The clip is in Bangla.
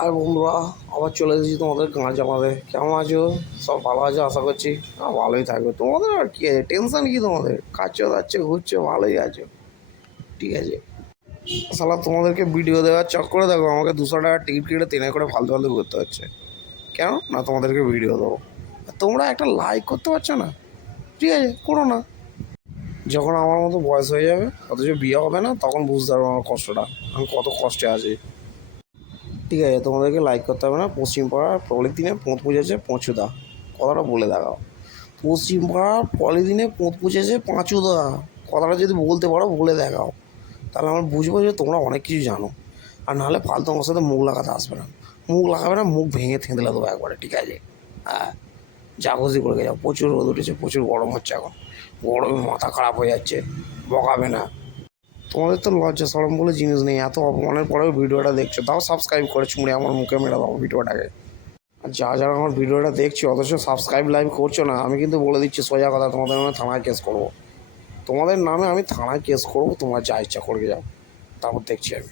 আর বন্ধুরা, আবার চলে এসেছি তোমাদের গাঁ জামাতে। কেমন আছো? সব ভালো আছো আশা করছি। ভালোই থাকবে। তোমাদের আর কি আছে, টেনশন কি তোমাদের? খাচ্ছো যাচ্ছে ঘুরছো, ভালোই আছো, ঠিক আছে। শালা তোমাদেরকে ভিডিও দেওয়ার চক্করে দেখো আমাকে 200 টাকার টিকিট কেটে ট্রেনে করে ফালতু ফালতু করতে হচ্ছে। কেন না তোমাদেরকে ভিডিও দেবো? তোমরা একটা লাইক করতে পারছো না? ঠিক আছে, করো না। যখন আমার মতো বয়স হয়ে যাবে, অথচ বিয়ে হবে না, তখন বুঝতে পারবো আমার কষ্টটা, আমি কত কষ্টে আছি। ঠিক আছে, তোমাদেরকে লাইক করতে হবে না। পশ্চিম পাড়ার পলিথিনে পোঁত পুজেছে পঁচুদা, কথাটা বলে দেখাও। পশ্চিম পাড়ার পলিথিনে পোঁত পুজেছে পাঁচুদা, কথাটা যদি বলতে পারো বলে দেখাও, তাহলে আমার বুঝবো যে তোমরা অনেক কিছু জানো। আর নাহলে ফালতু আমার সাথে মুখ লাগাতে আসবে না। মুখ লাগাবে না, মুখ ভেঙে থেঁতলে দেবো একবারে, ঠিক আছে? হ্যাঁ, যা খুশি করে যাও। প্রচুর রোদ উঠেছে, প্রচুর গরম হচ্ছে এখন। গরমে মাথা খারাপ হয়ে যাচ্ছে। বকাবে না। তোমাদের তো লজ্জা সরম বলে জিনিস নেই। এত অপমানের পরেও ভিডিওটা দেখছো, তাও সাবস্ক্রাইব করে চুমড়ে আমার মুখে মেরে দাও ভিডিওটাকে। আর যারা আমার ভিডিওটা দেখছো অথচ সাবস্ক্রাইব লাইভ করছো না, আমি কিন্তু বলে দিচ্ছি সোজা কথা, তোমাদের নামে থানায় কেস করবো। তোমাদের নামে আমি থানায় কেস করবো, তোমার যা ইচ্ছা করে যাও, তারপর দেখছি আমি।